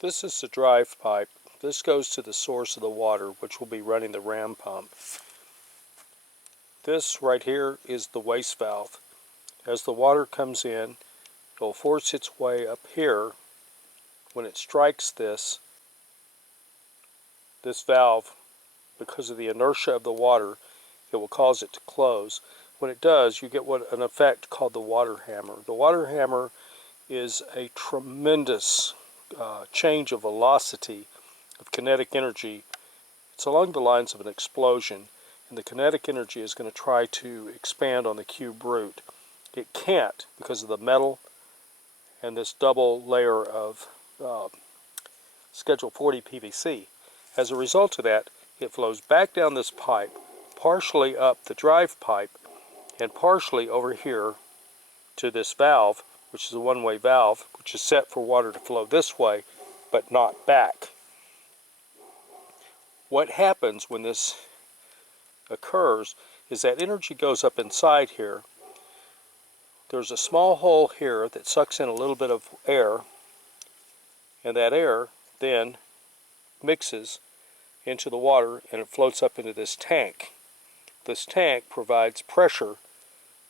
This is the drive pipe. This goes to the source of the water, which will be running the ram pump. This right here is the waste valve. As the water comes in, it will force its way up here. When it strikes this valve, because of the inertia of the water, it will cause it to close. When it does, you get an effect called the water hammer. The water hammer is a tremendous change of velocity of kinetic energy. It's along the lines of an explosion, and the kinetic energy is going to try to expand on the cube root. It can't because of the metal and this double layer of Schedule 40 PVC. As a result of that, it flows back down this pipe, partially up the drive pipe, and partially over here to this valve, which is a one-way valve, which is set for water to flow this way, but not back. What happens when this occurs is that energy goes up inside here. There's a small hole here that sucks in a little bit of air, and that air then mixes into the water and it floats up into this tank. This tank provides pressure,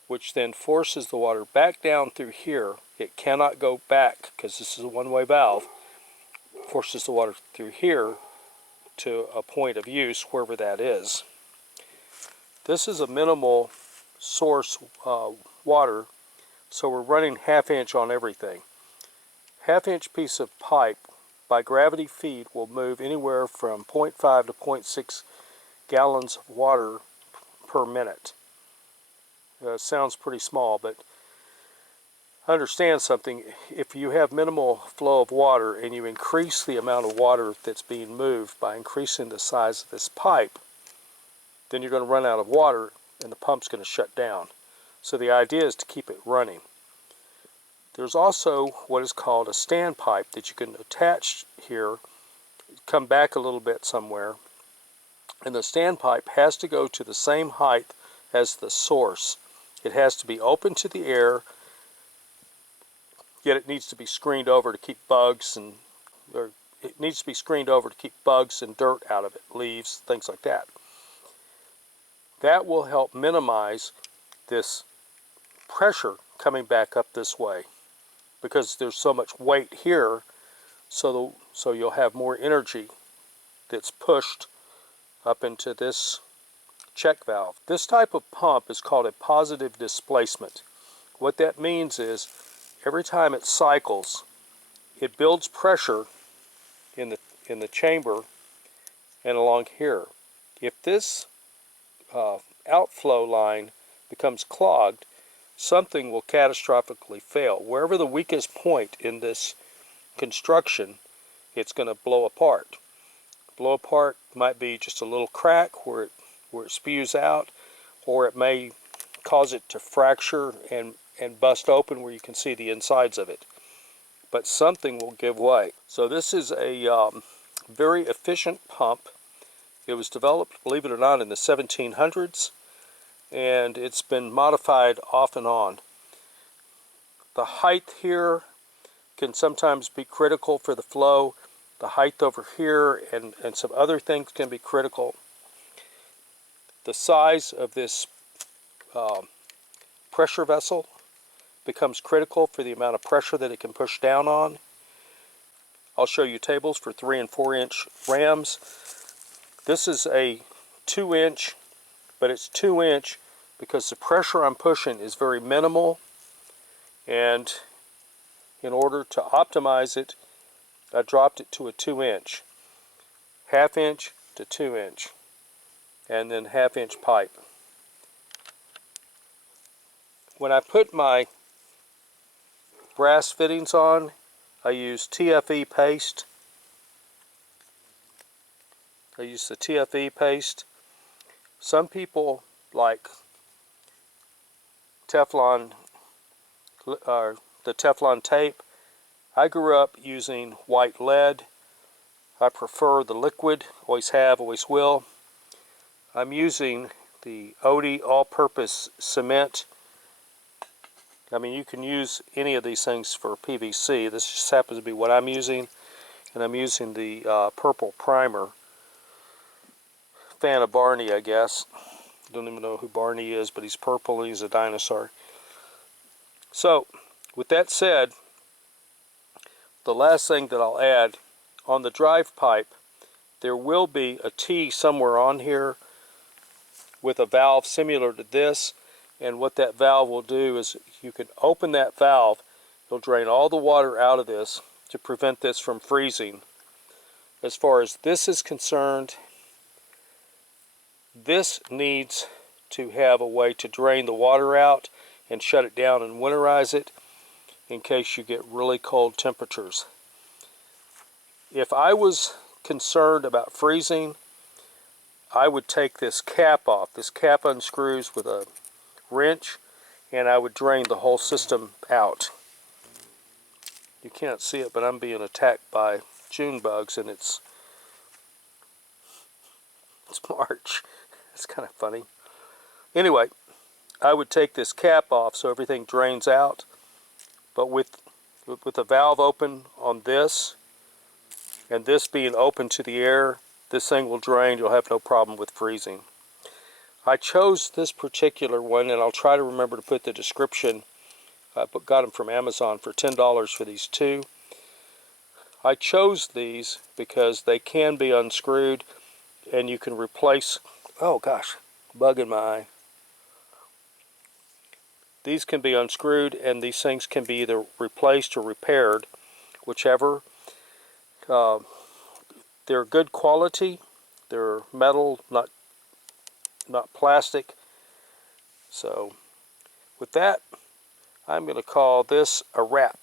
which then forces the water back down through here. It cannot go back because this is a one-way valve. Forces the water through here to a point of use, wherever that is. This is a minimal source water, so we're running half-inch on everything. Half-inch piece of pipe by gravity feed will move anywhere from 0.5 to 0.6 gallons of water per minute. Sounds pretty small, but understand something. If you have minimal flow of water and you increase the amount of water that's being moved by increasing the size of this pipe, then you're going to run out of water and the pump's going to shut down. So the idea is to keep it running. There's also what is called a standpipe that you can attach here, come back a little bit somewhere, and the standpipe has to go to the same height as the source. It has to be open to the air, yet it needs to be screened over to keep bugs and dirt out of it, leaves, things like that. That will help minimize this pressure coming back up this way, because there's so much weight here, so you'll have more energy that's pushed up into this check valve. This type of pump is called a positive displacement. What that means is every time it cycles, it builds pressure in the chamber and along here. If this outflow line becomes clogged, something will catastrophically fail. Wherever the weakest point in this construction, it's going to blow apart. Blow apart might be just a little crack where it spews out, or it may cause it to fracture and bust open where you can see the insides of it. But something will give way. So this is a very efficient pump. It was developed, believe it or not, in the 1700s. And it's been modified off and on. The height here can sometimes be critical for the flow. The height over here and some other things can be critical. The size of this pressure vessel becomes critical for the amount of pressure that it can push down on. I'll show you tables for 3 and 4 inch rams. This is a 2-inch, but it's 2-inch because the pressure I'm pushing is very minimal, and in order to optimize it, I dropped it to a 2-inch, half-inch to 2-inch, and then half-inch pipe. When I put my brass fittings on, I use TFE paste. I use the TFE paste. Some people like Teflon, the Teflon tape. I grew up using white lead. I prefer the liquid, always have, always will. I'm using the Odie all-purpose cement. I mean, you can use any of these things for PVC. This just happens to be what I'm using. and I'm using the purple primer. Fan of Barney, I guess. Don't even know who Barney is, but he's purple and he's a dinosaur. So, with that said, the last thing that I'll add, on the drive pipe, there will be a T somewhere on here with a valve similar to this, and what that valve will do is you can open that valve, it'll drain all the water out of this to prevent this from freezing. As far as this is concerned, this needs to have a way to drain the water out and shut it down and winterize it in case you get really cold temperatures. If I was concerned about freezing, I would take this cap off. This cap unscrews with a wrench, and I would drain the whole system out. You can't see it, but I'm being attacked by June bugs, and it's March. It's kind of funny. Anyway, I would take this cap off so everything drains out, but with the valve open on this, and this being open to the air, this thing will drain. You'll have no problem with freezing. I chose this particular one, and I'll try to remember to put the description. I got them from Amazon for $10 for these two. I chose these because they can be unscrewed, and you can replace, oh gosh, bug in my eye. These can be unscrewed, and these things can be either replaced or repaired, whichever. They're good quality. They're metal, not plastic. So with that, I'm going to call this a wrap.